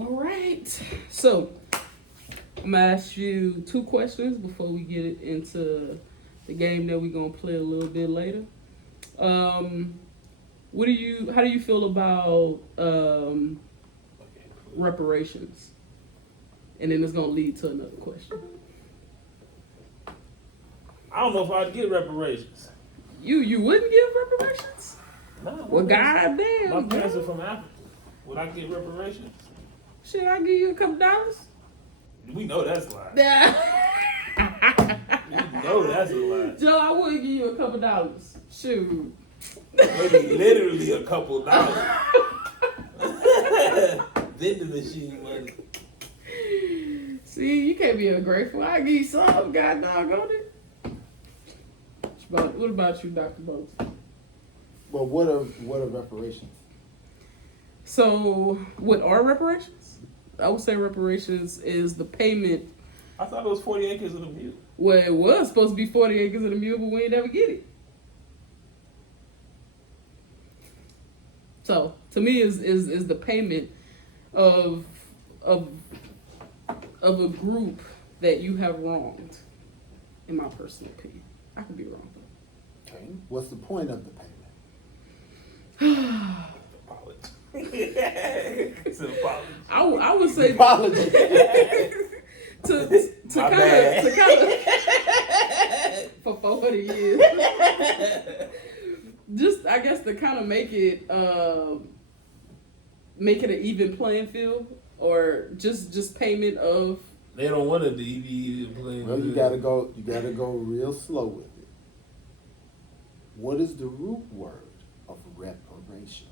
All right. So I'm gonna ask you two questions before we get into the game that we're gonna play a little bit later. Um, how do you feel about reparations? And then it's gonna lead to another question. I don't know if I'd get reparations. You wouldn't give reparations? No. Well, My goddamn. parents are from Africa. Would I get reparations? Shit, I give you a couple dollars. We know that's a lie. Yeah. We know that's a lie. Joe, I would give you a couple dollars. Shoot. Maybe literally a couple dollars. Vending machine money. See, you can't be ungrateful. I give you some, god doggone it. What about you, Dr. Boats? Well, what are reparations? So, what are reparations? I would say reparations is the payment. I thought it was 40 acres of the mule. Well, it was supposed to be 40 acres of the mule, but we ain't never get it. So, to me, is the payment of a group that you have wronged, in my personal opinion. I could be wrong. Okay. What's the point of the payment? Apology. It's an apology. I would say Apology. to My kind bad. of for 40 years. Just I guess to kind of make it an even playing field, or just payment of. They don't want it to be even playing. Well, you gotta go real slow with it. What is the root word of reparation?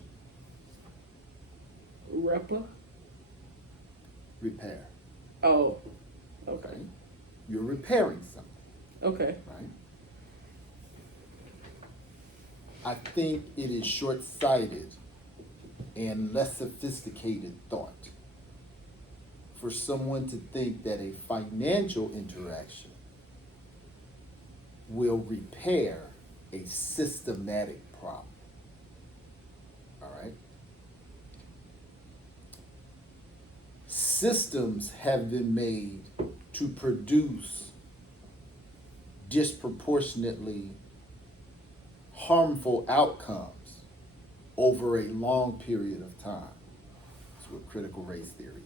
Repair. Oh, okay. You're repairing something, Okay. right? I think it is short-sighted and less sophisticated thought for someone to think that a financial interaction will repair a systematic problem. All right? Systems have been made to produce disproportionately harmful outcomes over a long period of time. That's what critical race theory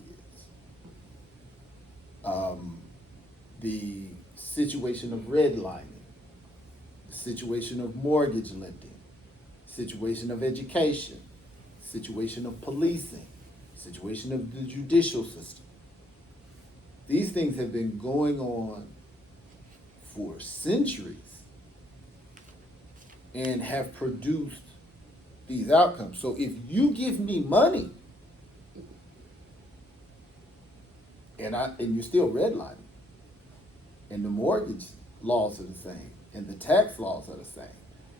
is. The situation of redlining, the situation of mortgage lending, situation of education, situation of policing, situation of the judicial system. These things have been going on for centuries and have produced these outcomes. So if you give me money and you're still redlining, and the mortgage laws are the same, and the tax laws are the same,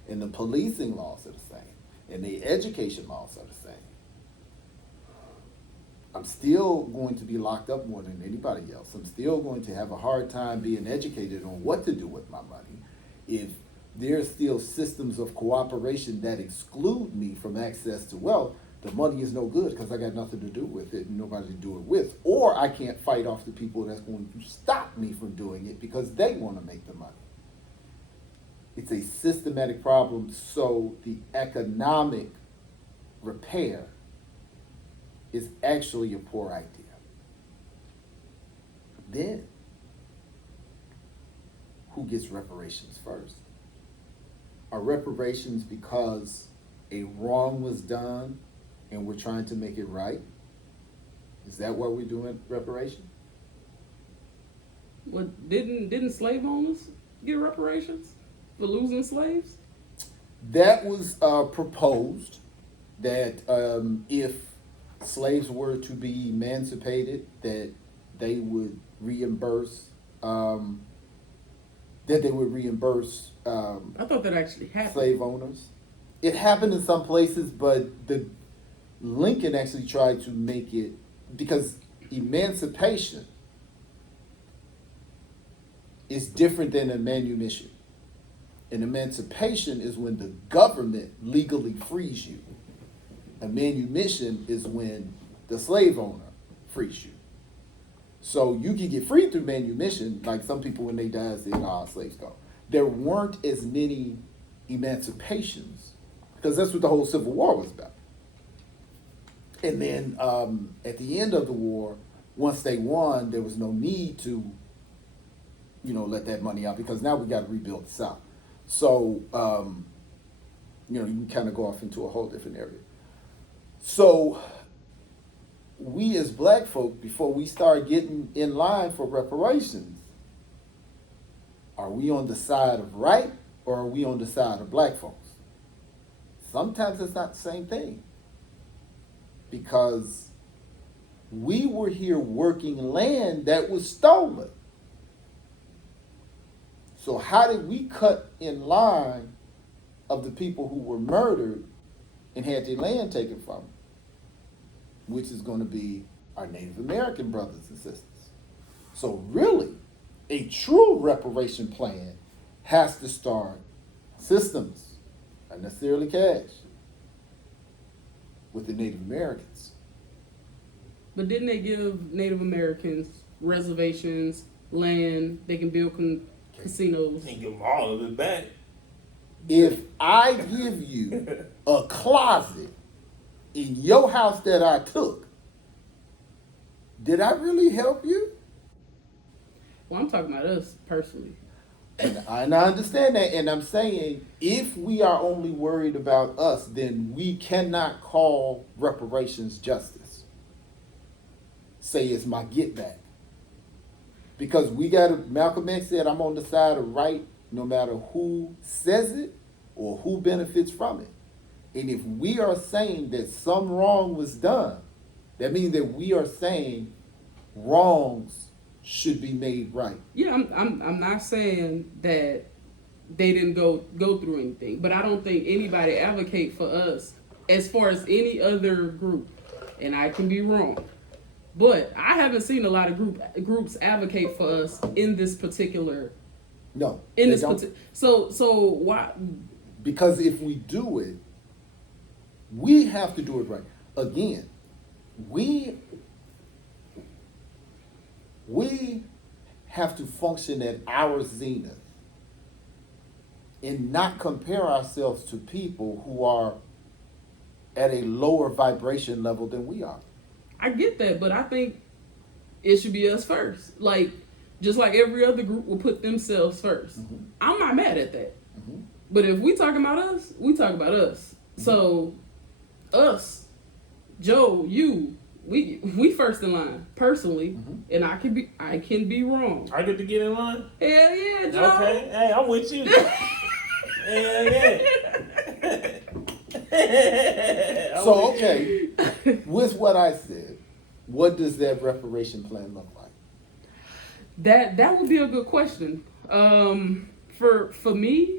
and the policing laws are the same, and the education laws are the same, I'm still going to be locked up more than anybody else. I'm still going to have a hard time being educated on what to do with my money if there's still systems of cooperation that exclude me from access to wealth. The money is no good because I got nothing to do with it and nobody to do it with. Or I can't fight off the people that's going to stop me from doing it because they want to make the money. It's a systematic problem, so the economic repair is actually a poor idea. Then, who gets reparations first? Are reparations because a wrong was done and we're trying to make it right? Is that why we're doing reparation? What didn't slave owners get reparations for losing slaves? That was proposed that if slaves were to be emancipated, that they would reimburse. I thought that actually happened. Slave owners. It happened in some places, but the Lincoln actually tried to make it, because emancipation is different than a manumission. An emancipation is when the government legally frees you. A manumission is when the slave owner frees you. So you can get freed through manumission, like some people when they die said, slaves go. There weren't as many emancipations, because that's what the whole Civil War was about. And then at the end of the war, once they won, there was no need to, let that money out, because now we got to rebuild the South. So, you can kind of go off into a whole different area. So we as black folk, before we start getting in line for reparations, are we on the side of right or are we on the side of black folks? Sometimes it's not the same thing, because we were here working land that was stolen. So how did we cut in line of the people who were murdered and had their land taken from them? Which is going to be our Native American brothers and sisters. So really, a true reparation plan has to start systems, not necessarily cash, with the Native Americans. But didn't they give Native Americans reservations, land, they can build casinos? Can't give them all of it back. If I give you a closet in your house that I took, did I really help you? Well, I'm talking about us personally. And I understand that, and I'm saying if we are only worried about us, then we cannot call reparations justice. Say it's my get back. Because Malcolm X said, I'm on the side of right no matter who says it or who benefits from it. And if we are saying that some wrong was done, that means that we are saying wrongs should be made right. Yeah, I'm not saying that they didn't go through anything, but I don't think anybody advocate for us as far as any other group, and I can be wrong, but I haven't seen a lot of groups advocate for us in this particular. No. In this particular. So why? Because if we do it, we have to do it right. Again, we have to function at our zenith and not compare ourselves to people who are at a lower vibration level than we are. I get that, but I think it should be us first. Like, just like every other group will put themselves first. Mm-hmm. I'm not mad at that. Mm-hmm. But if we talking about us, we talk about us. Mm-hmm. So, us, Joe, you, we first in line personally, mm-hmm. and I can be wrong. I get to get in line. Hell yeah, Joe. Okay, hey, I'm with you. Hell yeah. So okay, with what I said, what does that reparation plan look like? That would be a good question. For me.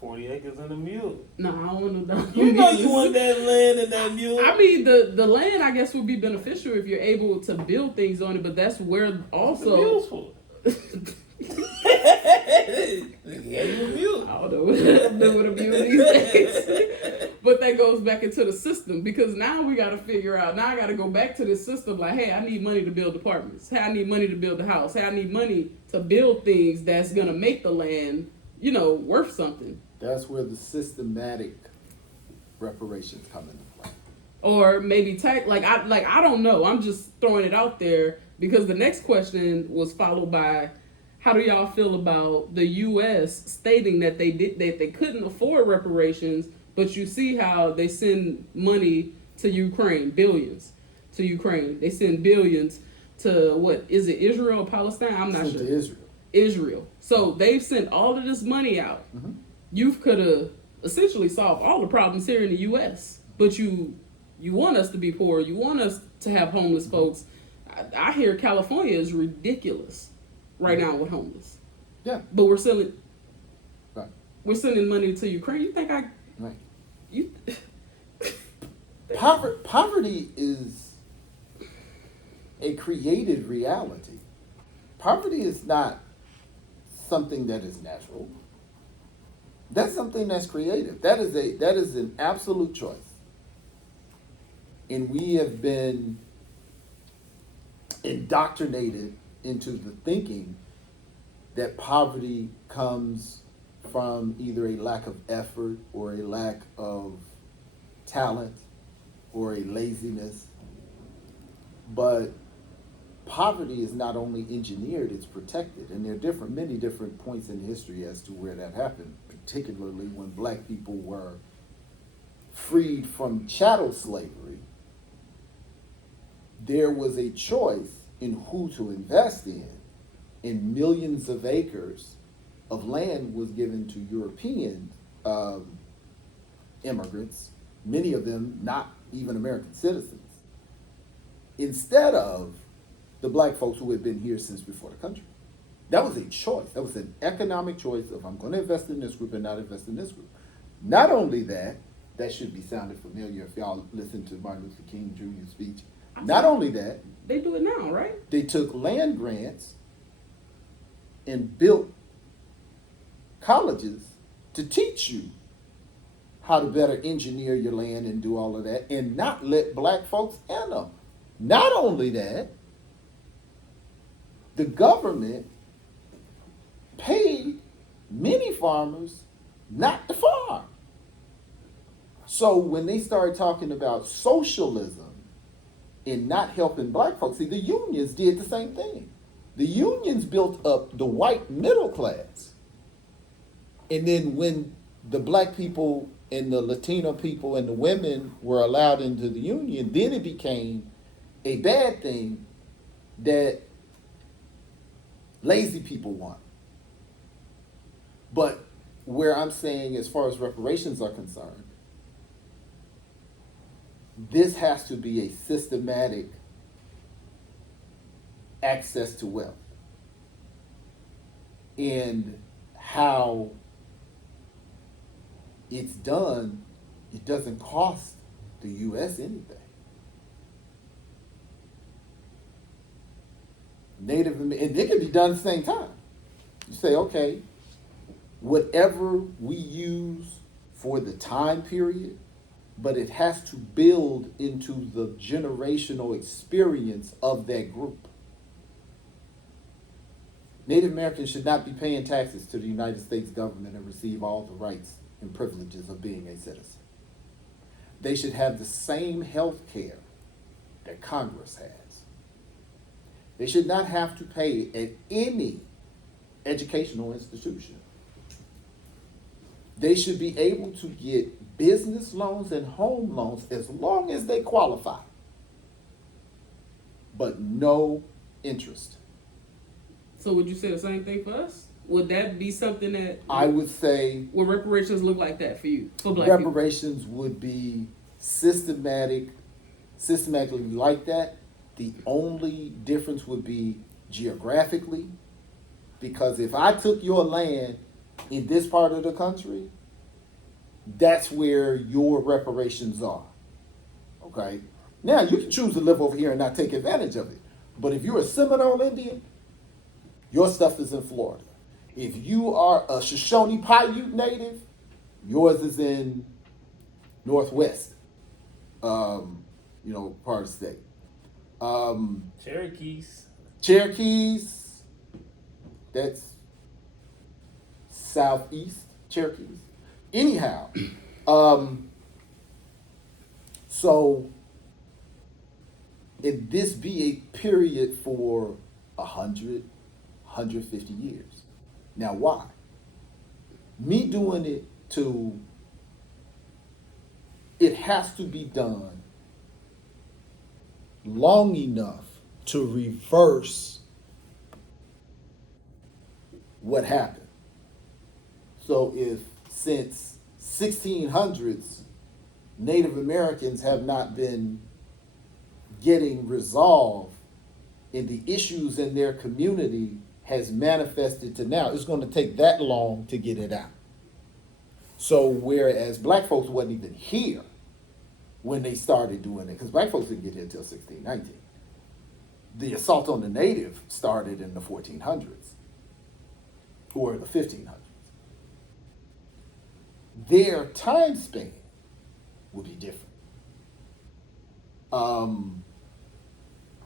40 acres and a mule. No, I don't want to know. You know you want that land and that mule. I mean, the land, I guess, would be beneficial if you're able to build things on it, but that's where also... The mule's for? Yeah, you a mule. I don't know what a mule these days. But that goes back into the system, because now we got to figure out, now I got to go back to this system like, hey, I need money to build apartments. Hey, I need money to build a house. Hey, I need money to build things that's going to make the land, worth something. That's where the systematic reparations come into play. Or maybe I don't know. I'm just throwing it out there because the next question was followed by, how do y'all feel about the U.S. stating that they couldn't afford reparations, but you see how they send money to Ukraine, billions to Ukraine. They send billions to what is it, Israel or Palestine? I'm not sure. To Israel. So they've sent all of this money out. Mm-hmm. You could have essentially solved all the problems here in the U.S., but you want us to be poor. You want us to have homeless folks. I hear California is ridiculous right now with homeless. Yeah. But we're sending money to Ukraine. You think right. You Poverty is a created reality. Poverty is not something that is natural. That's something that's creative. That is an absolute choice. And we have been indoctrinated into the thinking that poverty comes from either a lack of effort or a lack of talent or a laziness. But poverty is not only engineered, it's protected. And there are many different points in history as to where that happened, particularly when black people were freed from chattel slavery. There was a choice in who to invest in, and millions of acres of land was given to European immigrants, many of them not even American citizens, instead of the black folks who had been here since before the country. That was a choice. That was an economic choice of I'm going to invest in this group and not invest in this group. Not only that, that should be sounding familiar if y'all listen to Martin Luther King Jr.'s speech. Not only that, They do it now, right? they took land grants and built colleges to teach you how to better engineer your land and do all of that and not let black folks in them. Not only that, the government paid many farmers not to farm. So when they started talking about socialism and not helping black folks, see, the unions did the same thing. The unions built up the white middle class. And then when the black people and the Latino people and the women were allowed into the union, then it became a bad thing that lazy people want. But where I'm saying, as far as reparations are concerned, this has to be a systematic access to wealth. And how it's done, it doesn't cost the U.S. anything. And it can be done at the same time. You say, okay, whatever we use for the time period, but it has to build into the generational experience of that group. Native Americans should not be paying taxes to the United States government and receive all the rights and privileges of being a citizen. They should have the same health care that Congress has. They should not have to pay at any educational institution. They should be able to get business loans and home loans as long as they qualify, but no interest. So would you say the same thing for us? Would that be something that I would say would reparations look like that for you, for black people? reparations would be systematically like that. The only difference would be geographically, because if I took your land in this part of the country, that's where your reparations are. Okay? Now, you can choose to live over here and not take advantage of it. But if you're a Seminole Indian, your stuff is in Florida. If you are a Shoshone Paiute native, yours is in Northwest, part of the state. Cherokees, that's Southeast Cherokees. Anyhow, so if this be a period for 100, 150 years. Now, why? Me doing it it has to be done long enough to reverse what happened. So if since 1600s, Native Americans have not been getting resolved and the issues in their community has manifested to now, it's going to take that long to get it out. So whereas black folks wasn't even here when they started doing it, because black folks didn't get here until 1619. The assault on the native started in the 1400s or the 1500s. Their time span would be different.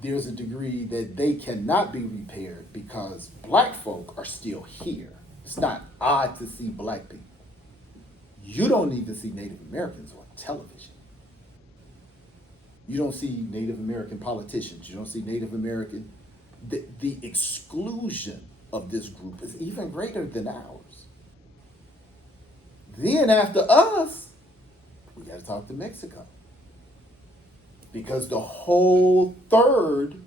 there's a degree that they cannot be repaired because black folk are still here. It's not odd to see black people. You don't even see Native Americans on television. You don't see Native American politicians. You don't see Native American. The exclusion of this group is even greater than ours. Then after us, we got to talk to Mexico. Because the whole third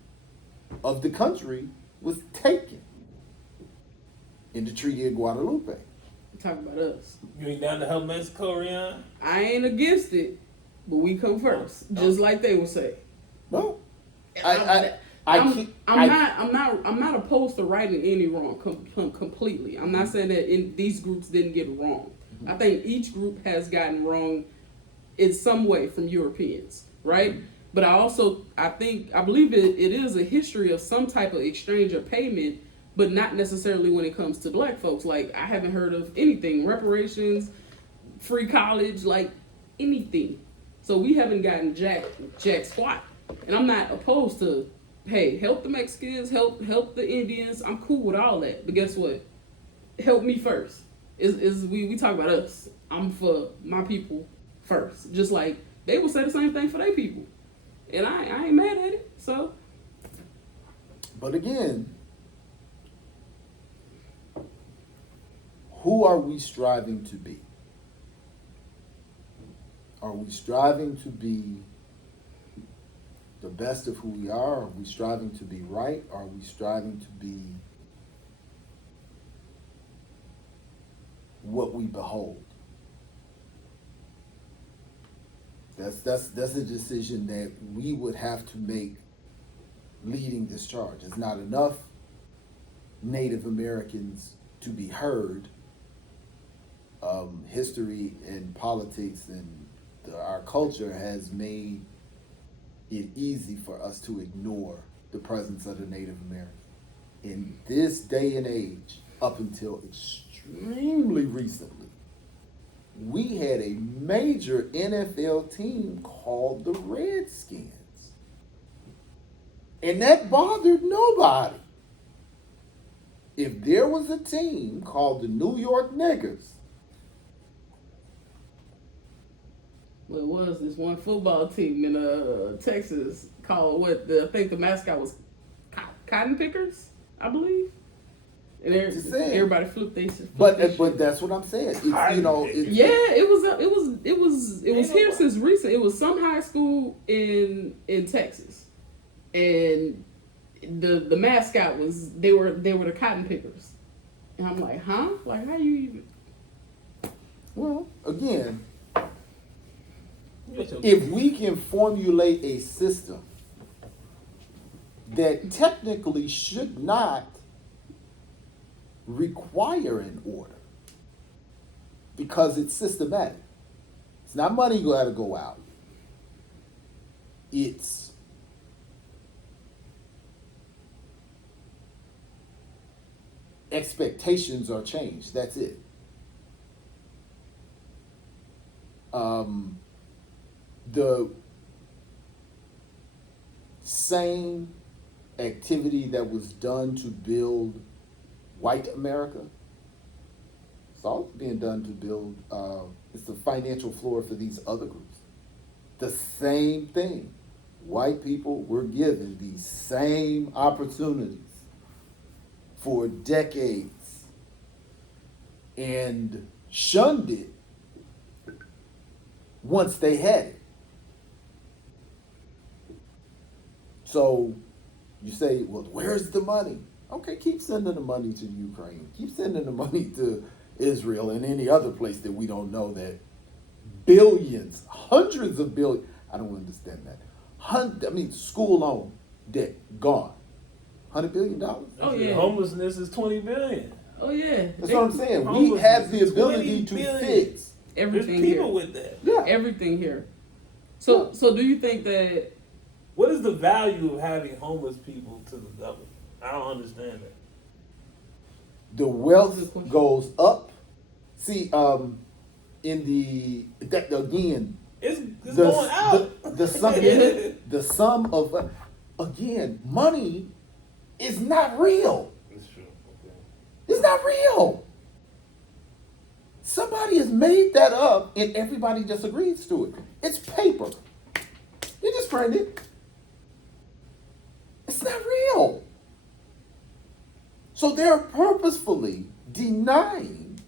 of the country was taken in the Treaty of Guadalupe. Talk about us. You ain't down to help Mexico, Rihanna? I ain't against it, but we come first, just like they would say. No, I'm not opposed to righting any wrong completely. I'm not saying that these groups didn't get it wrong. I think each group has gotten wrong in some way from Europeans, right? But I believe it is a history of some type of exchange or payment, but not necessarily when it comes to black folks. Like, I haven't heard of anything, reparations, free college, like anything. So we haven't gotten jack squat. And I'm not opposed to, hey, help the Mexicans, help the Indians. I'm cool with all that. But guess what? Help me first. We talk about us. I'm for my people first. Just like they will say the same thing for their people. And I ain't mad at it. So. But again, who are we striving to be? Are we striving to be the best of who we are? Are we striving to be right? Are we striving to be what we behold? That's a decision that we would have to make leading this charge. It's not enough Native Americans to be heard. History and politics and our culture has made it easy for us to ignore the presence of the Native American. In this day and age, up until extremely recently, we had a major NFL team called the Redskins. And that bothered nobody. If there was a team called the New York Niggers, Well, it was this one football team in Texas called I think the mascot was Cotton Pickers, I believe. And everybody flipped their shit. but that's what I'm saying. It's, it was here since recent. It was some high school in Texas, and the mascot was they were the Cotton Pickers, and I'm like, huh? Like, how you even? Well, again, if we can formulate a system that technically should not require an order because it's systematic. It's not money got to go out. It's expectations are changed. That's it. The same activity that was done to build white America, it's all being done to build, it's the financial floor for these other groups. The same thing. White people were given these same opportunities for decades and shunned it once they had it. So you say, well, where's the money? Okay, keep sending the money to Ukraine. Keep sending the money to Israel and any other place that we don't know that billions, hundreds of billions, I don't understand that. School loan debt, gone. $100 billion? Oh, yeah. Homelessness is $20 billion. Oh, yeah. That's what I'm saying. We have the ability to fix everything There's people here. with that. Yeah. Everything here. So do you think that... What is the value of having homeless people to the government? I don't understand that. The wealth goes up. See, again, It's going out. the sum of again, money is not real. That's true. Okay. It's not real. Somebody has made that up and everybody just agrees to it. It's paper. They just print it. It's not real. So they're purposefully denying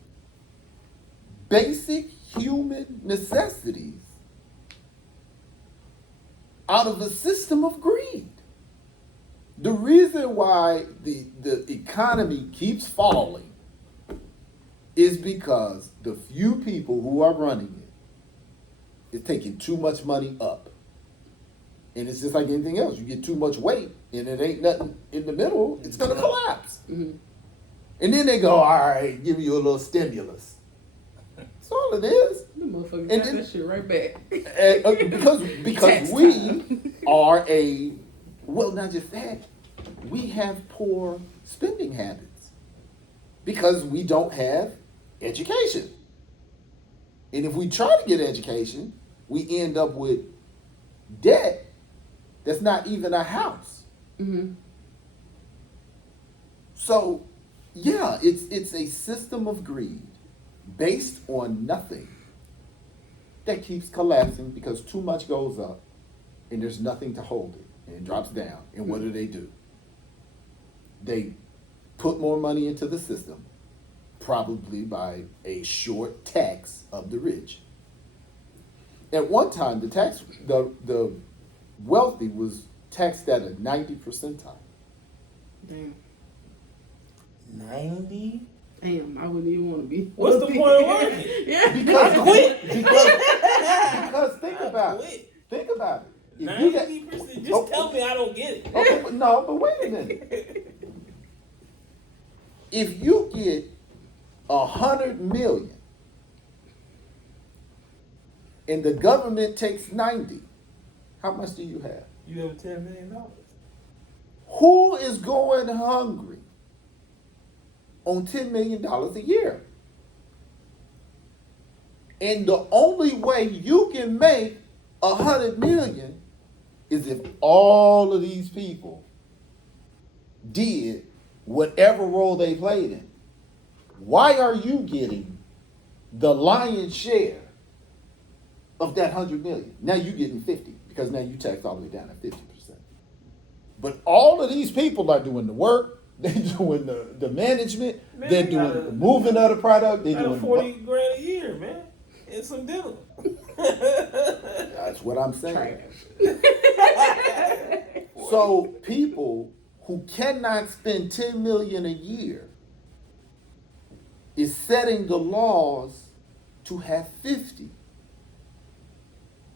basic human necessities out of a system of greed. The reason why the economy keeps falling is because the few people who are running it is taking too much money up. And it's just like anything else. You get too much weight and it ain't nothing in the middle, it's gonna collapse. Mm-hmm. And then they go, all right, give you a little stimulus. That's all it is. The motherfucker And got then- that shit right back. Because Tax we time. are well, not just that, we have poor spending habits because we don't have education. And if we try to get education, we end up with debt that's not even a house. Mm-hmm. So, yeah, it's a system of greed based on nothing that keeps collapsing because too much goes up and there's nothing to hold it and it drops down. And what do? They put more money into the system, probably by a short tax of the rich. At one time, the wealthy was taxed at a 90 percentile. Damn. 90? Damn, I wouldn't even want to be. What's the point of working? Yeah. Because, I quit. because think I about it. quit. Think about it. If you got- 90%? Just tell me I don't get it. okay, but wait a minute. If you get 100 million and the government takes 90, how much do you have? You have $10 million. Who is going hungry on $10 million a year? And the only way you can make 100 million is if all of these people did whatever role they played in. Why are you getting the lion's share of that 100 million? Now you're getting 50 because now you tax all the way down to 50%. But all of these people are doing the work. They're doing the management. Man, they're they doing gotta- the moving of the product. They're Out doing of 40 grand a year, man. And some dinner. That's what I'm saying. Trash. So people who cannot spend 10 million a year is setting the laws to have 50.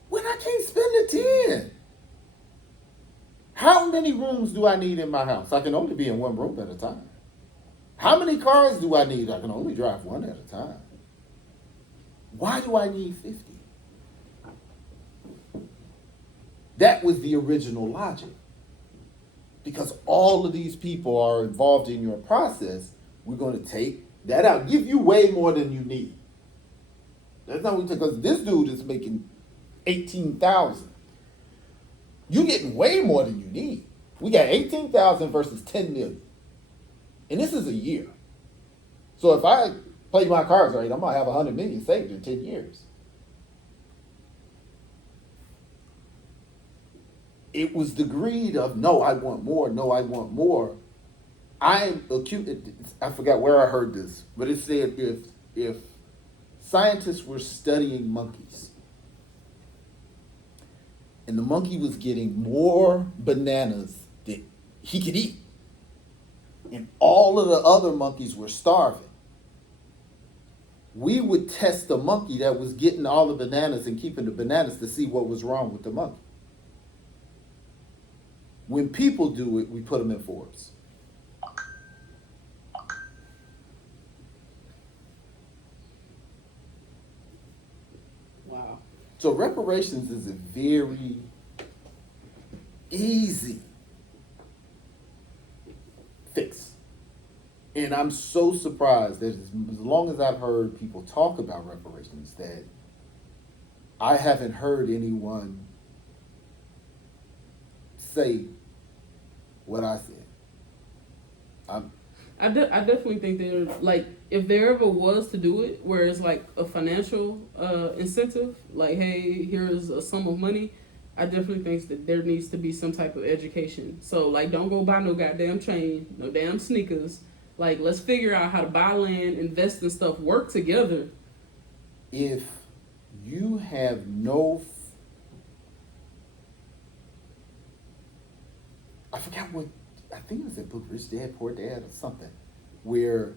When I can't spend the 10. How many rooms do I need in my house? I can only be in one room at a time. How many cars do I need? I can only drive one at a time. Why do I need 50? That was the original logic. Because all of these people are involved in your process, we're going to take that out. Give you way more than you need. That's not what because this dude is making 18,000. You're getting way more than you need. We got 18,000 versus 10 million. And this is a year. So if I play my cards right, I'm going to have 100 million saved in 10 years. It was the greed of, no, I want more, no, I want more. I'm acute. I forgot where I heard this, but it said if scientists were studying monkeys, and the monkey was getting more bananas than he could eat, and all of the other monkeys were starving, we would test the monkey that was getting all the bananas and keeping the bananas to see what was wrong with the monkey. When people do it, we put them in Forbes. Wow. So reparations is a very easy fix. And I'm so surprised that as long as I've heard people talk about reparations, that I haven't heard anyone say what I said. I definitely think there, like, if there ever was to do it, where it's like a financial incentive, like, hey, here's a sum of money, I definitely think that there needs to be some type of education. So, like, don't go buy no goddamn chain, no damn sneakers. Like, let's figure out how to buy land, invest in stuff, work together. If you have no, I forgot what, I think it was that book, Rich Dad, Poor Dad, or something, where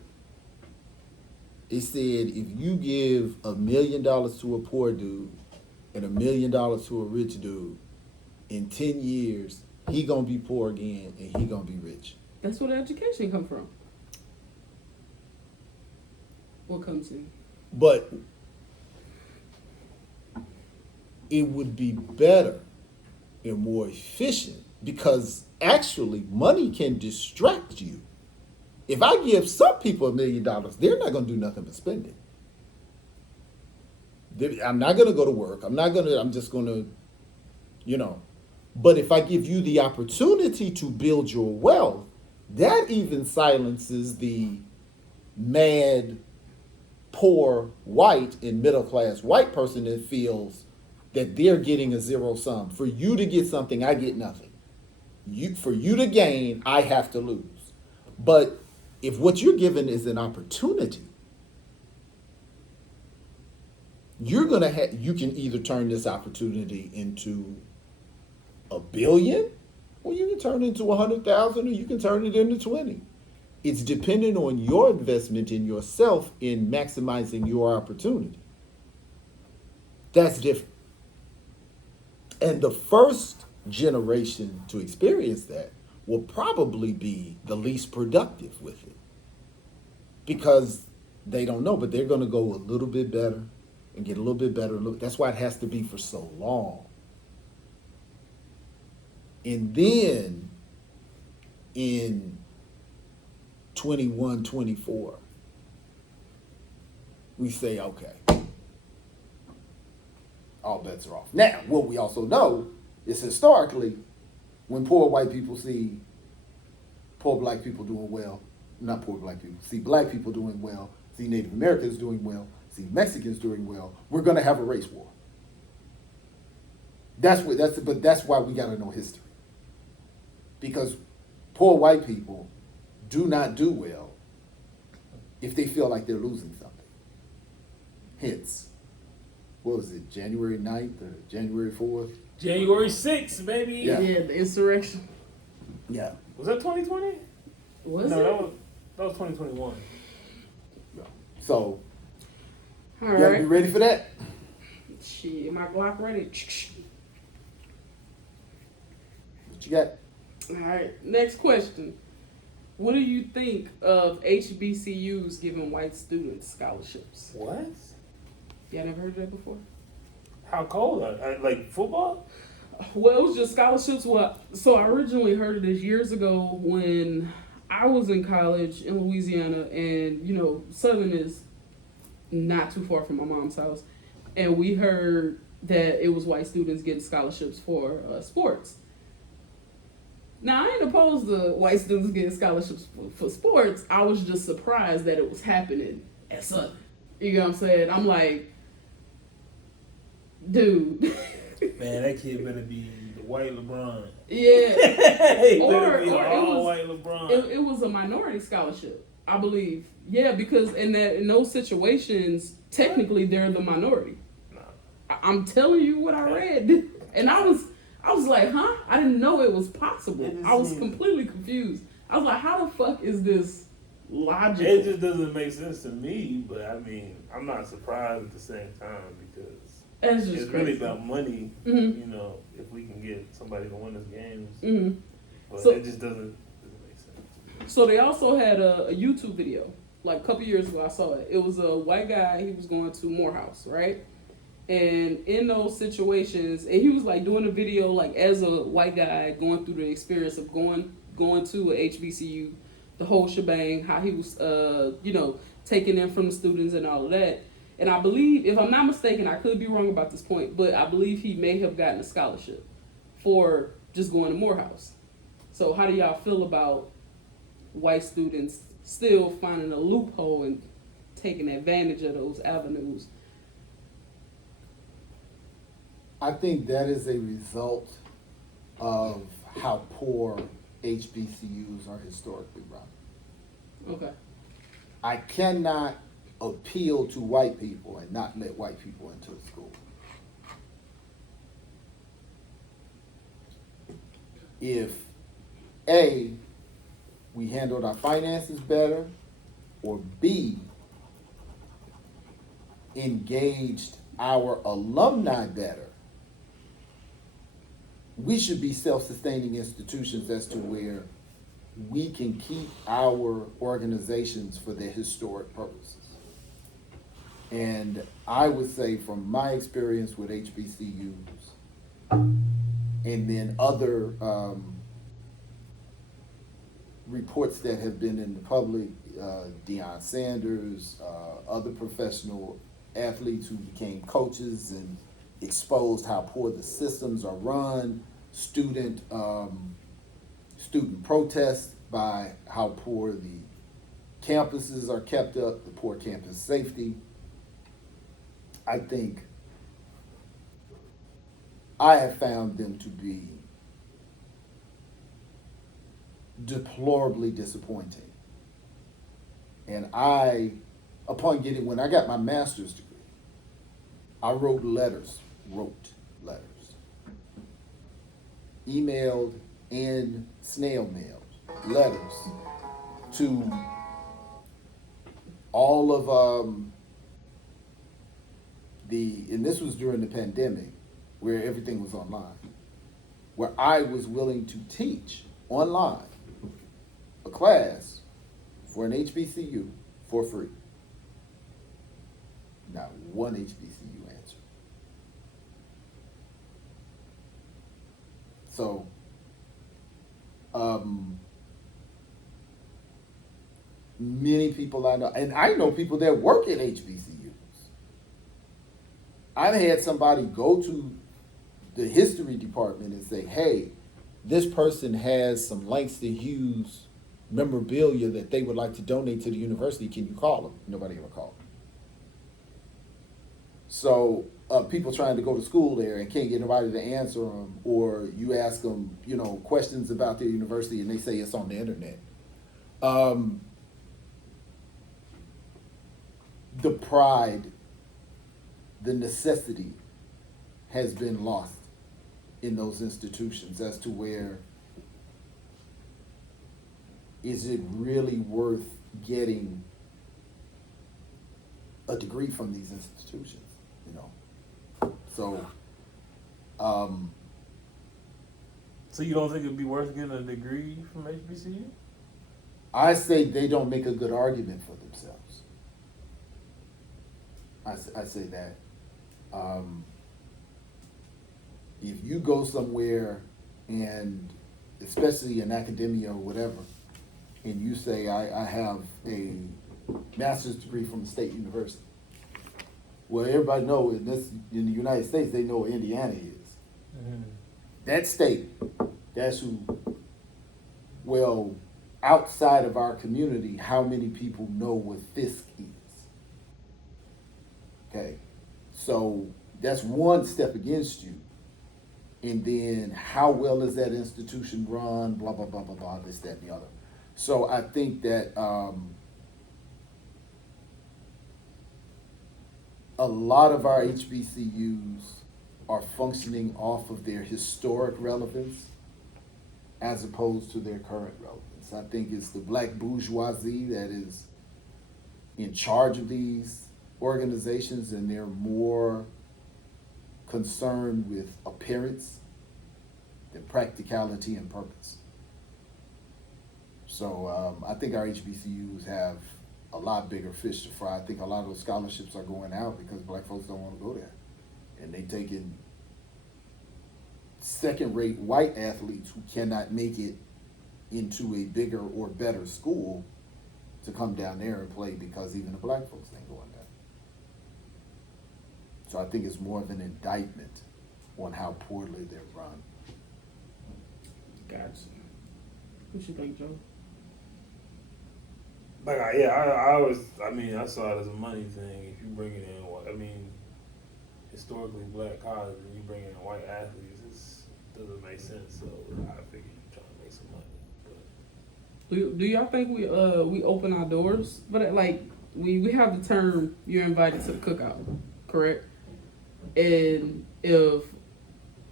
it said if you give $1 million to a poor dude and $1 million to a rich dude, in 10 years, he gonna be poor again and he gonna be rich. That's where the education come from. What comes in? But it would be better and more efficient because actually money can distract you. If I give some people $1 million, they're not going to do nothing but spend it. I'm not going to go to work. I'm just going to, But if I give you the opportunity to build your wealth, that even silences the mad, poor, white, and middle class white person that feels that they're getting a zero sum. For you to get something, I get nothing. For you to gain, I have to lose. But if what you're given is an opportunity, you can either turn this opportunity into $1 billion, or you can turn it into 100,000, or you can turn it into 20. It's dependent on your investment in yourself in maximizing your opportunity. That's different. And the first generation to experience that will probably be the least productive with it. Because they don't know, but they're going to go a little bit better and get a little bit better. That's why it has to be for so long. And then in 21, 24, we say, okay, all bets are off. Now, what we also know is historically, when poor white people see poor black people doing well, not poor black people, see black people doing well, see Native Americans doing well, see Mexicans doing well, we're going to have a race war. But that's why we got to know history. Because poor white people do not do well if they feel like they're losing something. Hence, what was it, January 9th or January 4th? January 6th, baby. Yeah. Yeah, the insurrection. Yeah. Was that 2020? Was No, it? that was 2021. So, All you gotta be right. ready for that. Shit, my Glock ready. What you got? All right, next question. What do you think of HBCUs giving white students scholarships? What? Y'all never heard of that before? How cold? Like football? Well, it was just scholarships. So I originally heard of this years ago when I was in college in Louisiana, and Southern is not too far from my mom's house, and we heard that it was white students getting scholarships for sports. Now, I ain't opposed to white students getting scholarships for sports. I was just surprised that it was happening at Southern. You know what I'm saying? I'm like, dude. Man, that kid better be the white LeBron. Yeah. He Or better be it all was- white LeBron. It was a minority scholarship, I believe. Yeah, because in those situations, technically they're the minority. Nah. I'm telling you what I read, and I was like, huh? I didn't know it was possible. I was completely confused. I was like, how the fuck is this logical? It just doesn't make sense to me, but I mean, I'm not surprised at the same time because That's just it's crazy. really about money, Mhm. if we can get somebody to win us games. Mhm. But So- it just doesn't make sense. So they also had a YouTube video, like a couple years ago. I saw it. It was a white guy. He was going to Morehouse, right? And in those situations, and he was like doing a video like as a white guy going through the experience of going to a HBCU, the whole shebang, how he was, taking in from the students and all of that. And I believe, if I'm not mistaken, I could be wrong about this point, but I believe he may have gotten a scholarship for just going to Morehouse. So how do y'all feel about white students still finding a loophole and taking advantage of those avenues? I think that is a result of how poor HBCUs are historically run. Okay. I cannot appeal to white people and not let white people into the school. If A, we handled our finances better, or B, engaged our alumni better, we should be self-sustaining institutions as to where we can keep our organizations for their historic purposes. And I would say from my experience with HBCUs and then other reports that have been in the public, Deion Sanders, other professional athletes who became coaches and exposed how poor the systems are run, student protests by how poor the campuses are kept up, the poor campus safety. I think I have found them to be deplorably disappointing. And when I got my master's degree, I wrote letters, emailed and snail mailed letters to all of and this was during the pandemic where everything was online, where I was willing to teach online a class for an HBCU for free. Not one HBCU answered. So, many people I know, and I know people that work at HBCUs. I've had somebody go to the history department and say, hey, this person has some Langston Hughes memorabilia that they would like to donate to the university. Can you call them? Nobody ever called them. So people trying to go to school there and can't get nobody to answer them, or you ask them, questions about their university and they say it's on the internet. The pride, the necessity has been lost in those institutions as to where is it really worth getting a degree from these institutions, So, So you don't think it'd be worth getting a degree from HBCU? I say they don't make a good argument for themselves. I say that. If you go somewhere and, especially in academia or whatever, and you say, I have a master's degree from a state university. Well, everybody knows in the United States, they know what Indiana is. Mm-hmm. That state, that's who, outside of our community, how many people know what Fisk is? Okay, so that's one step against you. And then how well is that institution run, blah, blah, blah, blah, blah, this, that, and the other. So I think that a lot of our HBCUs are functioning off of their historic relevance as opposed to their current relevance. I think it's the black bourgeoisie that is in charge of these organizations, and they're more concerned with appearance than practicality and purpose. So I think our HBCUs have a lot bigger fish to fry. I think a lot of those scholarships are going out because black folks don't want to go there. And they taking second-rate white athletes who cannot make it into a bigger or better school to come down there and play because even the black folks ain't going there. So I think it's more of an indictment on how poorly they're run. Gotcha. What you think, Joe? Like, I always, I saw it as a money thing. If you bring it in, historically black college, and you bring in white athletes, it doesn't make sense. So I figure you're trying to make some money. But Do y'all think we open our doors? But like we have the term "you're invited to the cookout," correct? And if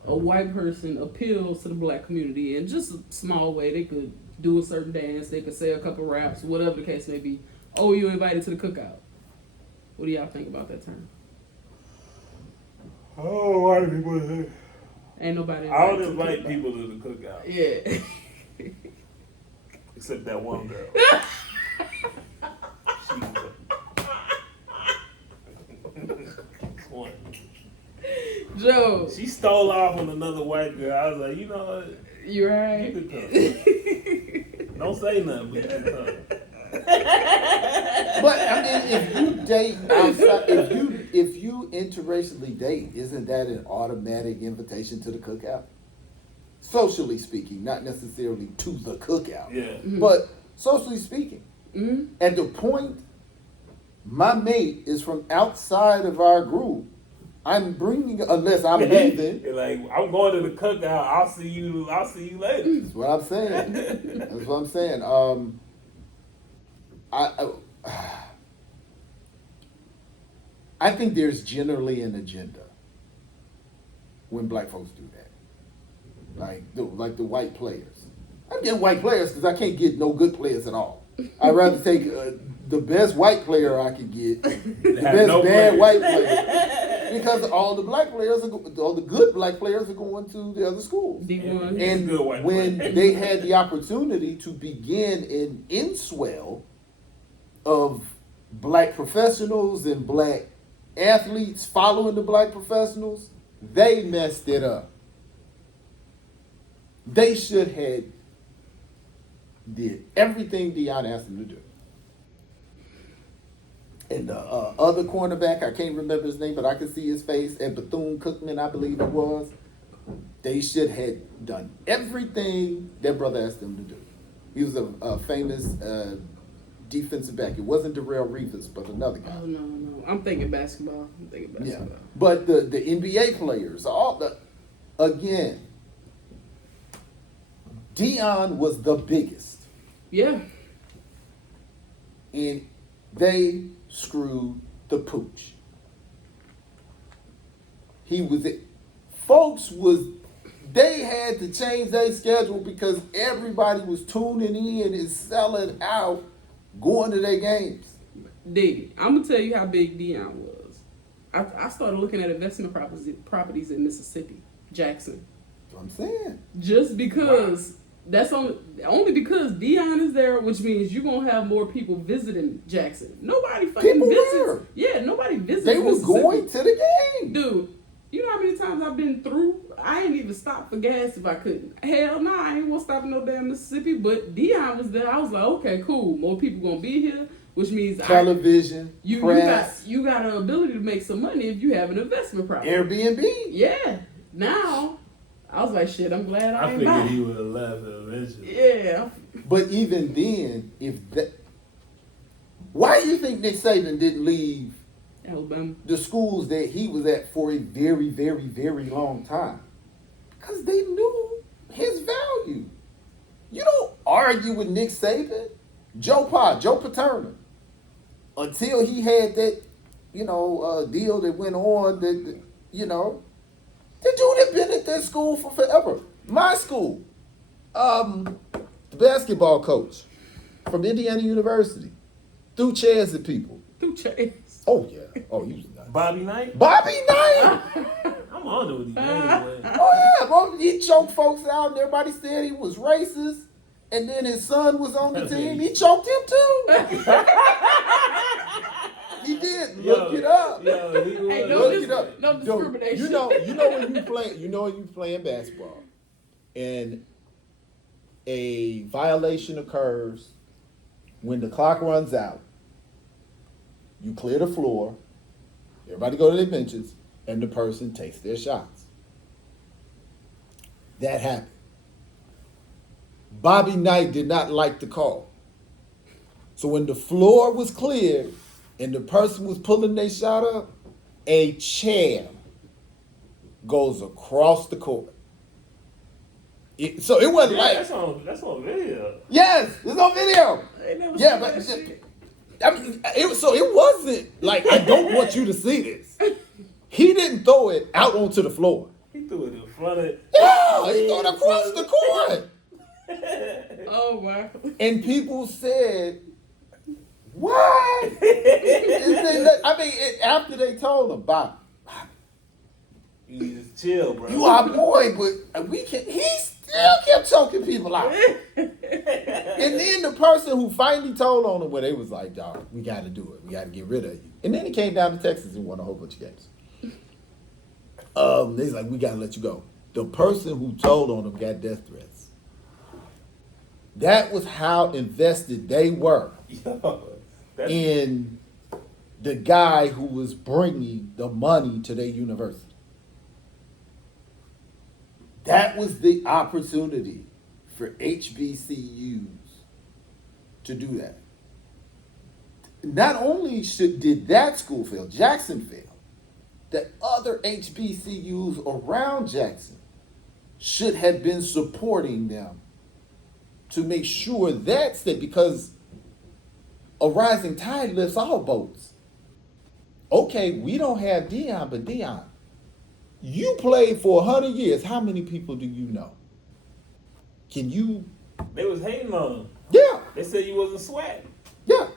a white person appeals to the black community in just a small way, they could do a certain dance, they could say a couple raps, whatever the case may be. Oh, you're invited to the cookout. What do y'all think about that term? oh, white people. Ain't nobody. I don't invited to the invite cookout. people to the cookout, Yeah. except that one girl. One. Joe, She stole off on another white girl. I was like, you know what? you right. You can come. Don't say nothing, but you can come. But I mean, if you date outside, if you interracially date, isn't that an automatic invitation to the cookout? Socially speaking, not necessarily to the cookout, Yeah. but socially speaking. Mm-hmm. At the point my mate is from outside of our group, I'm bringing, unless I'm leaving. You're like, I'm going to the cookout. I'll see you later. That's what I'm saying. That's what I'm saying. I think there's generally an agenda when black folks do that. Like the white players. I'm getting white players because I can't get no good players at all. I'd rather take the best white player I could get, the have best no bad players. white player, because all the black players, all the good black players are going to the other schools. D1. And Good white when player. they had the opportunity to begin an inswell of black professionals and black athletes following the black professionals, they messed it up. They should have did everything Deion asked them to do. And the other cornerback, I can't remember his name, but I can see his face, and Bethune-Cookman, I believe it was. They should have done everything that brother asked them to do. He was a famous defensive back. It wasn't Darrell Revis, but another guy. Oh no. I'm thinking basketball. Yeah, but the NBA players, again, Deion was the biggest, Yeah. and they screwed the pooch. They had to change their schedule because everybody was tuning in and selling out, going to their games. Dig, I'm gonna tell you how big Deion was. I started looking at investment properties in Mississippi, Jackson, That's what I'm saying. just because that's only because Deion is there, which means you're gonna have more people visiting Jackson. Nobody fucking People visits. were. Yeah, nobody visits. They were Mississippi. going to the game. Dude, you know how many times I've been through? I ain't even stopped for gas if I couldn't. Hell no, I ain't gonna stop in no damn Mississippi. But Deion was there. I was like, okay, cool. More people gonna be here, which means Television, press, you got an ability to make some money if you have an investment property. Airbnb. Yeah. Now, I was like, shit, I'm glad I I ain't figured buy. he would have left eventually. Yeah. But even then, why do you think Nick Saban didn't leave Alabama. the schools that he was at for a very, very, very long time? Because they knew his value. You don't argue with Nick Saban, Joe Paterno, until he had that, deal that went on. The dude had been at that school for forever. My school, the basketball coach from Indiana University, threw chairs at people. Through Chase. Oh yeah. Oh, he was nuts. Bobby Knight? Bobby Knight. I'm on it with you anyway. Oh yeah, bro. He choked folks out, and everybody said he was racist. And then his son was on the team. He choked him too. He did. Look it up. Yo, he was. Hey, Look it up. no Dude, discrimination. You know when you playing basketball, and a violation occurs when the clock runs out. You clear the floor. Everybody go to their benches, and the person takes their shots. That happened. Bobby Knight did not like the call. So when the floor was cleared and the person was pulling their shot up, a chair goes across the court. So it wasn't like, that's on video. yes, it's on video. I ain't never Yeah, seen but that shit. I mean, it wasn't like, I don't want you to see this. He didn't throw it out onto the floor. He threw it in front of. Yeah, he threw it across the court. Oh wow. And people said, what? I mean, after they told him, Bob, You just chill, bro. you our boy, but we can. He still kept choking people out. And then the person who finally told on him, well, they was like, dog, we got to do it. We got to get rid of you. And then he came down to Texas and won a whole bunch of games. He's like, we got to let you go. The person who told on him got death threats. That was how invested they were Yo, that's, in the guy who was bringing the money to their university. That was the opportunity for HBCUs to do that. Not only did that school fail, Jackson failed, that other HBCUs around Jackson should have been supporting them to make sure that's it, because a rising tide lifts all boats. Okay, we don't have Deion, but Deion, you played for 100 years. How many people do you know? Can you? they was hating on him. Yeah, They said you wasn't swag, yeah.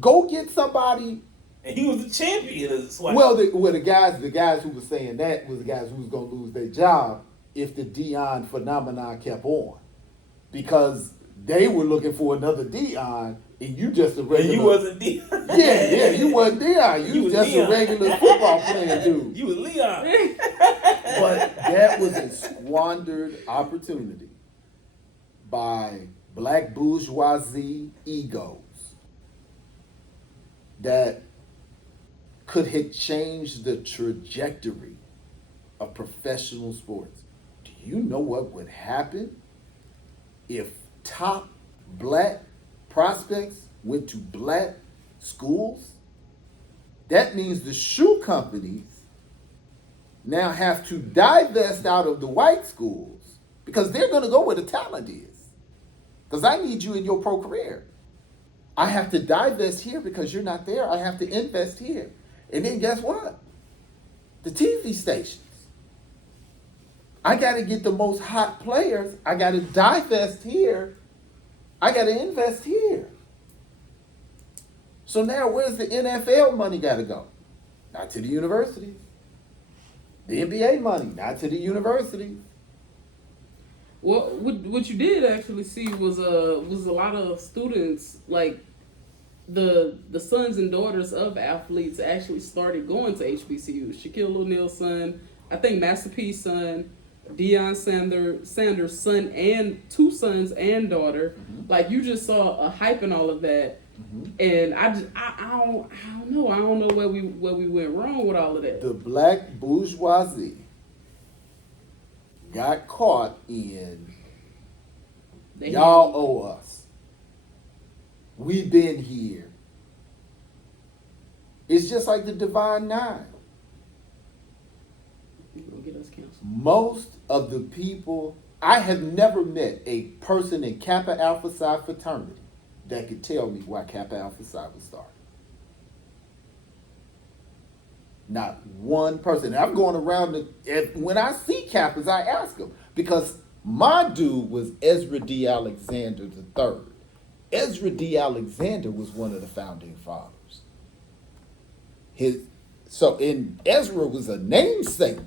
Go get somebody. and he was the champion of the swag. Well, the guys who were saying that was the guys who was going to lose their job if the Deion phenomenon kept on, because they were looking for another Deion, and you just a and regular. you wasn't D. Yeah, you wasn't Deion. You was just Deion. a regular football playing dude. You was Leon. But that was a squandered opportunity by black bourgeoisie egos that could have changed the trajectory of professional sports. Do you know what would happen if top black prospects went to black schools? That means the shoe companies now have to divest out of the white schools because they're going to go where the talent is. Because I need you in your pro career. I have to divest here because you're not there. I have to invest here. And then guess what? The TV stations. I got to get the most hot players. I got to divest here. I got to invest here. So now where's the NFL money got to go? Not to the universities. The NBA money, not to the universities. Well, what you did actually see was a lot of students, like the sons and daughters of athletes actually started going to HBCUs. Shaquille O'Neal's son, I think Master P's son, Deion Sanders' son, and two sons and daughter. Mm-hmm. Like you just saw a hype and all of that. Mm-hmm. And I don't know where we went wrong with all of that. The black bourgeoisie got caught in y'all owe us. We've been here. It's just like the Divine Nine. You're gonna get us canceled. Most of the people, I have never met a person in Kappa Alpha Psi fraternity that could tell me why Kappa Alpha Psi was started. Not one person. I'm going around, when I see Kappas, I ask them. Because my dude was Ezra D. Alexander III. Ezra D. Alexander was one of the founding fathers. Ezra was a namesake.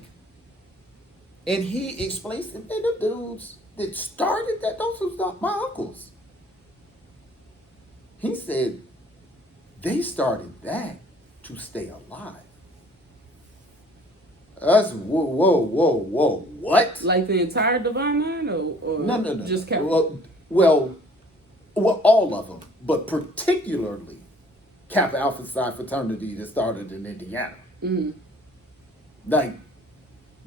And he explains to me, the dudes that started that, those was not my uncles. He said they started that to stay alive. That's whoa, what? Like the entire Divine Nine, or No. just Cap? Well, all of them, but particularly Kappa Alpha Psi fraternity that started in Indiana. Mm-hmm. Like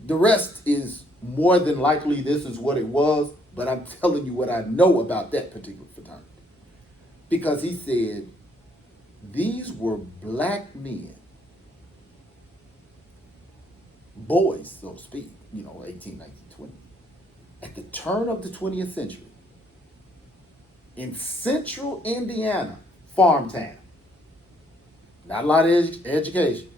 the rest is more than likely this is what it was, but I'm telling you what I know about that particular fraternity. Because he said these were black men, boys, so to speak, 18, 19, 20, at the turn of the 20th century, in central Indiana, farm town, not a lot of education,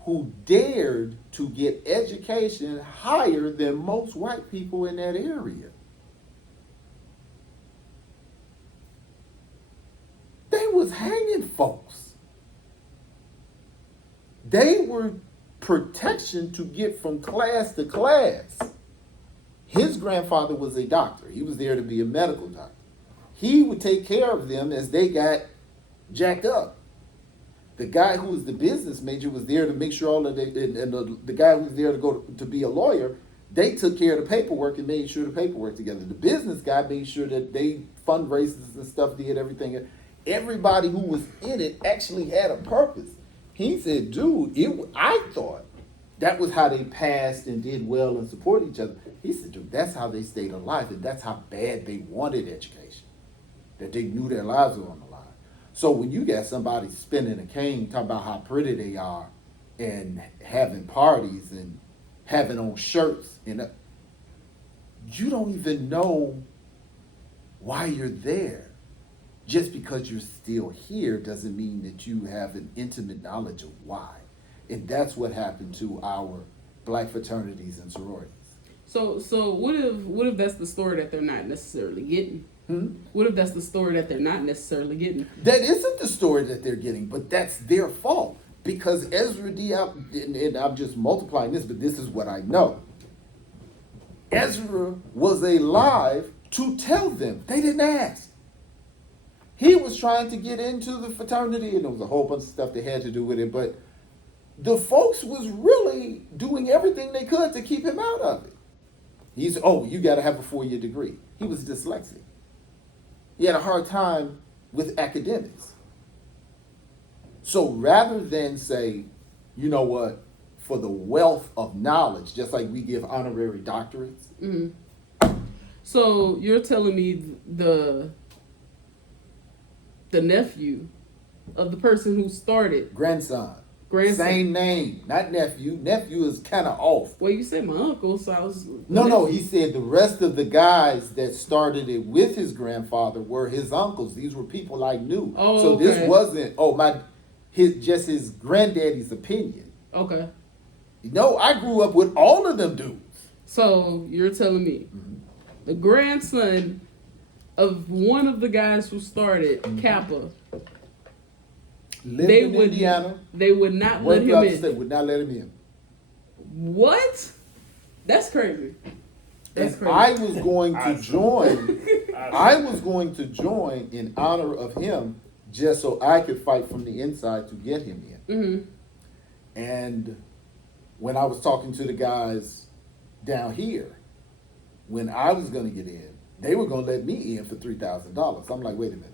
who dared to get education higher than most white people in that area. They was hanging folks. They were protection to get from class to class. His grandfather was a doctor. He was there to be a medical doctor. He would take care of them as they got jacked up. The guy who was the business major was there to make sure all of the guy who was there to go to be a lawyer, they took care of the paperwork and made sure the paperwork together. The business guy made sure that they fundraisers and stuff, did everything. Everybody who was in it actually had a purpose. He said, dude, I thought that was how they passed and did well and supported each other. He said, dude, that's how they stayed alive, and that's how bad they wanted education, that they knew their lives were on the line. So when you got somebody spinning a cane, talking about how pretty they are, and having parties and having on shirts, you don't even know why you're there. Just because you're still here doesn't mean that you have an intimate knowledge of why. And that's what happened to our black fraternities and sororities. So what if that's the story that they're not necessarily getting? What if that's the story that they're not necessarily getting? That isn't the story that they're getting, but that's their fault. Because Ezra Diop, and I'm just multiplying this, but this is what I know. Ezra was alive to tell them. They didn't ask. He was trying to get into the fraternity, and there was a whole bunch of stuff that had to do with it, but the folks was really doing everything they could to keep him out of it. You got to have a 4-year degree. He was dyslexic. He had a hard time with academics. So rather than say, you know what, for the wealth of knowledge, just like we give honorary doctorates. Mm-hmm. So you're telling me the nephew of the person who started. Grandson. Grandson. Same name, not nephew. Nephew is kind of off. Well, you said my uncle, so I was... No, he said the rest of the guys that started it with his grandfather were his uncles. These were people I knew. Oh, so okay. This wasn't, his granddaddy's opinion. Okay. No, I grew up with all of them dudes. So you're telling me the grandson of one of the guys who started Kappa, Lived in Indiana. They would not let Worked him out the in. state, would not let him in. What? That's crazy. That's crazy. I was going to join. I was going to join in honor of him, just so I could fight from the inside to get him in. Mm-hmm. And when I was talking to the guys down here, when I was going to get in, they were going to let me in for $3,000. I'm like, wait a minute.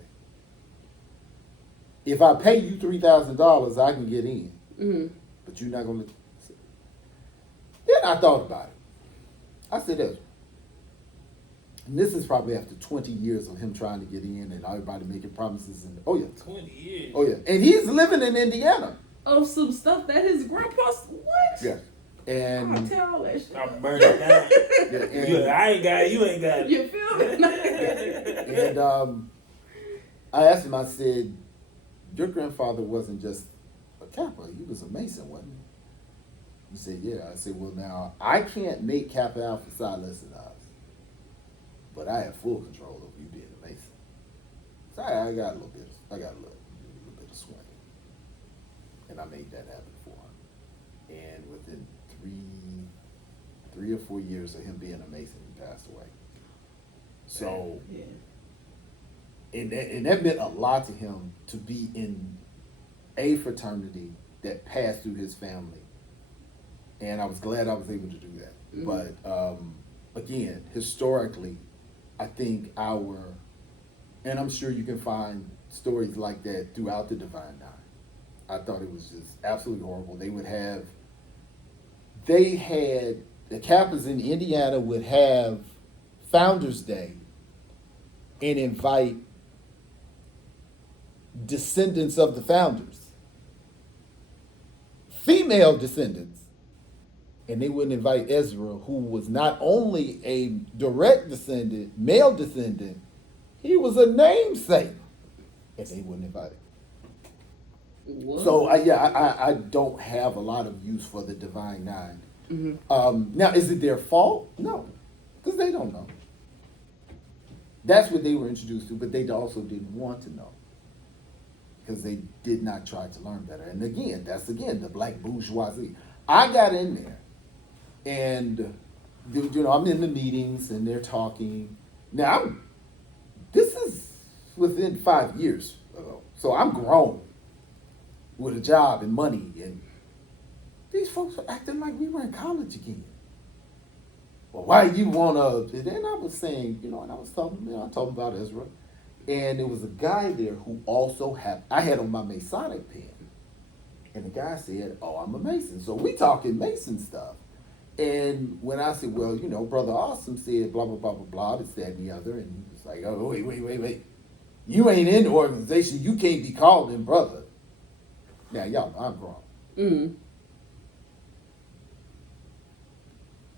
If I pay you $3,000, I can get in. Mm-hmm. But you're not going to. Then I thought about it. I said, Ezra, and this is probably after 20 years of him trying to get in and everybody making promises. And 20 years. Oh yeah, and he's living in Indiana. Of some stuff that his grandpa's what? Yeah, and I'll tell all that shit. I burned it down. I ain't got it. You ain't got it. You feel me? and I asked him. I said, your grandfather wasn't just a Kappa; he was a Mason, wasn't he? He said, yeah. I said, well, now I can't make Kappa Alpha Psi less than us, but I have full control of you being a Mason. So I got a little bit. I got a little bit of swing, and I made that happen for him. And within three or 4 years of him being a Mason, he passed away. So, yeah. and that meant a lot to him to be in a fraternity that passed through his family. And I was glad I was able to do that. Mm-hmm. But again, historically, I think and I'm sure you can find stories like that throughout the Divine Nine. I thought it was just absolutely horrible. The Kappas in Indiana would have Founders Day and invite descendants of the founders, female descendants, and they wouldn't invite Ezra, who was not only a direct descendant, male descendant, he was a namesake, and they wouldn't invite him. What? So I don't have a lot of use for the Divine Nine. Now, is it their fault? No, because they don't know. That's what they were introduced to, but they also didn't want to know because they did not try to learn better. And again, that's the black bourgeoisie. I got in there, and I'm in the meetings, and they're talking. Now, this is within 5 years ago, so I'm grown with a job and money, and these folks are acting like we were in college again. Well, why you wanna? And then I was saying, and I was talking about Ezra, and there was a guy there who also I had on my Masonic pin, and the guy said, "Oh, I'm a Mason." So we talking Mason stuff, and when I said, "Well, Brother Awesome said blah blah blah blah blah," this that and the other, and he was like, "Oh, wait, you ain't in the organization, you can't be called in brother." Now y'all, I'm grown. Mm.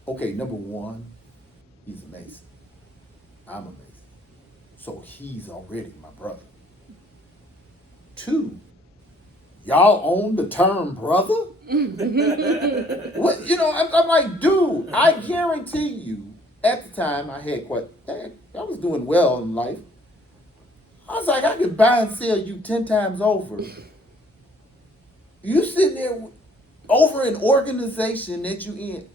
Okay, number one, he's a Mason. I'm a Mason. So he's already my brother. Two, y'all own the term brother? What, I'm like, dude, I guarantee you, at the time I was doing well in life. I was like, I could buy and sell you 10 times over. You sitting there over an organization that you in.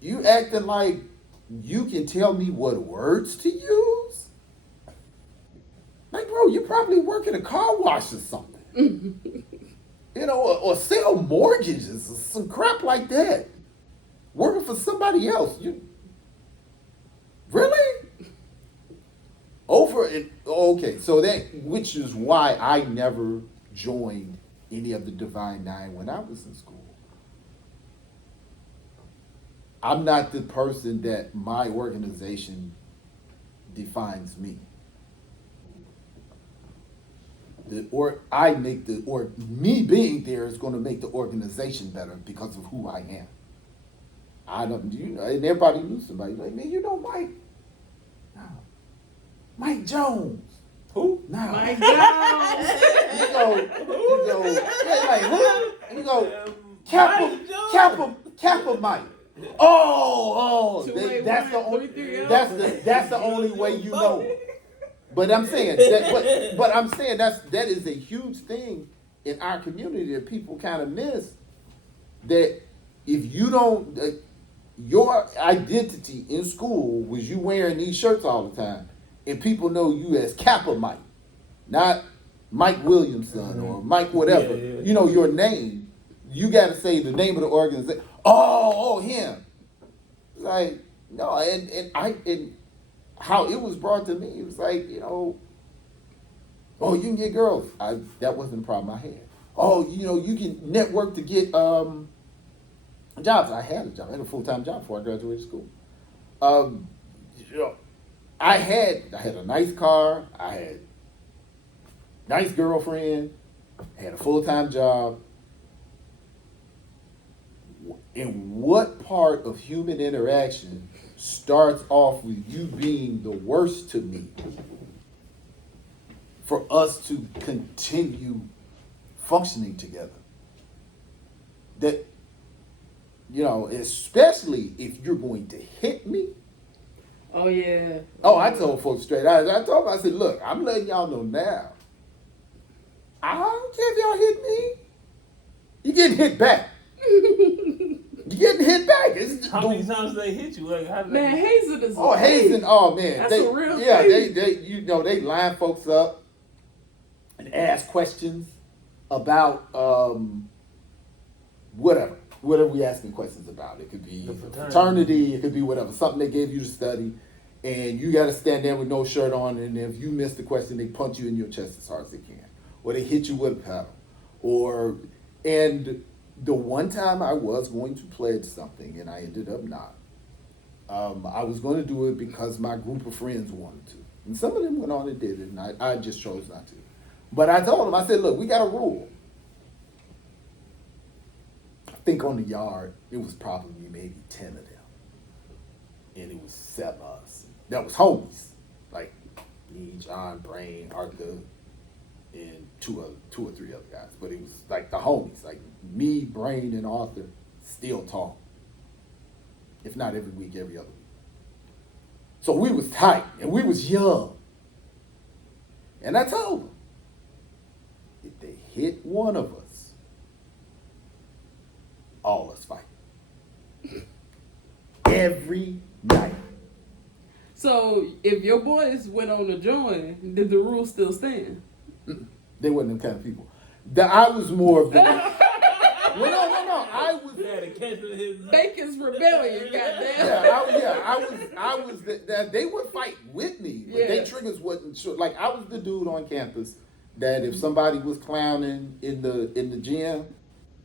You acting like you can tell me what words to use? Like, bro, you probably work at a car wash or something. Or sell mortgages or some crap like that. Working for somebody else. You really? Okay, so which is why I never joined any of the Divine Nine when I was in school. I'm not the person that my organization defines me. Me being there is going to make the organization better because of who I am. And everybody knew somebody. Like, man, Mike? No. Mike Jones. Who? No. Mike Jones. You go, yeah, like, who? You go, Kappa Mike. Oh, that's the only way you know. But I'm saying that is a huge thing in our community that people kind of miss. That if you don't, your identity in school was you wearing these shirts all the time, and people know you as Kappa Mike, not Mike Williamson or Mike whatever. Yeah. Your name. You got to say the name of the organization. Oh, him. Like, no, and how it was brought to me, it was like, oh, you can get girls. That wasn't a problem I had. Oh, you can network to get jobs. I had a job. I had a full-time job before I graduated school. I had a nice car. I had a nice girlfriend. I had a full-time job. And what part of human interaction starts off with you being the worst to me for us to continue functioning together? That, especially if you're going to hit me. Oh, yeah. Oh, I told folks straight. I told them, I said, look, I'm letting y'all know now. I don't care if y'all hit me. You're getting hit back. You're getting hit back. How many times did they hit you? Like, how did Man, Hazen is Hazen, oh man. That's a real yeah, thing. they line folks up and ask questions about whatever we asking questions about. It could be The fraternity, it could be whatever, something they gave you to study, and you got to stand there with no shirt on, and if you miss the question, they punch you in your chest as hard as they can, or they hit you with a paddle, and the one time I was going to pledge something and I ended up not. I was going to do it because my group of friends wanted to. And some of them went on and did it, and I just chose not to. But I told them, I said, look, we got a rule. I think on the yard, it was probably maybe 10 of them. And it was 7 of us. That was homies. Like me, John, Brain, Arthur, and two or three other guys. But it was like the homies. Like me, Brain, and Arthur still talk. If not every week, every other week. So we was tight, and we was young. And I told them, if they hit one of us, all us fight. Every night. So if your boys went on to join, did the rule still stand? They wasn't them kind of people. I was more of the... Well, no. I was... Yeah, the catch with his... Bacon's rebellion, goddamn. I was. They would fight with me, but Yeah. they triggers wasn't sure. Like I was the dude on campus that if somebody was clowning in the gym,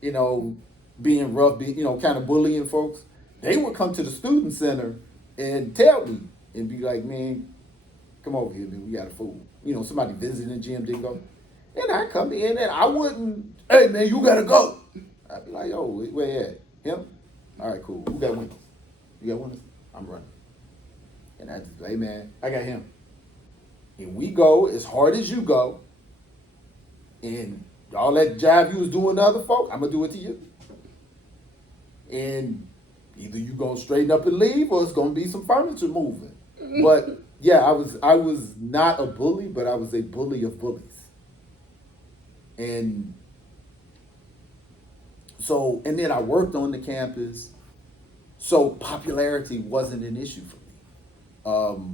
you know, being rough, kind of bullying folks, they would come to the student center and tell me and be like, man, come over here, man, we got a fool. You know, somebody visiting the gym didn't go. And I come in and I wouldn't, hey man, you gotta go. I'd be like, yo, where you at? Him? All right, cool. Who got winners? You got winners? I'm running. And I just, hey man, I got him. And we go as hard as you go. And all that jive you was doing to other folk, I'm gonna do it to you. And either you gonna straighten up and leave, or it's gonna be some furniture moving. But yeah, I was not a bully, but I was a bully of bullies. And so, and then I worked on the campus, so popularity wasn't an issue for me.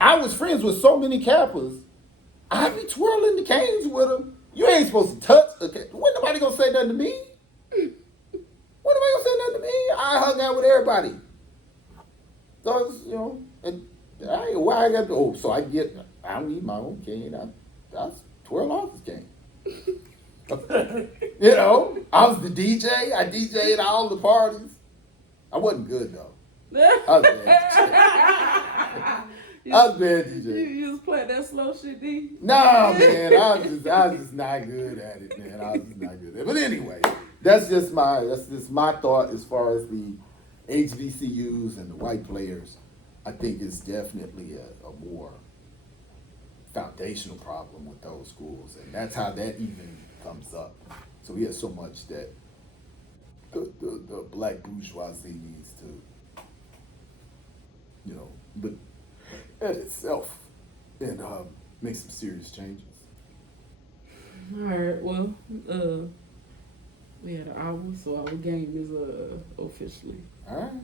I was friends with so many Kappas, I be twirling the canes with them. You ain't supposed to touch a cane. When nobody gonna say nothing to me? When nobody gonna say nothing to me? I hung out with everybody. So, it was, and why I got to, so I don't need my own cane. I twirl off his cane. I was the DJ. I DJ'd all the parties. I wasn't good though. I was bad DJ. You just play that slow shit, D? Nah, man, I was just not good at it, man. I was just not good at it. But anyway, that's just my thought as far as the HBCUs and the white players. I think it's definitely a more foundational problem with those schools, and that's how that even comes up. So we have so much that the black bourgeoisie needs to, but at itself and make some serious changes. All right. Well, we had an hour, so our game is officially. All right.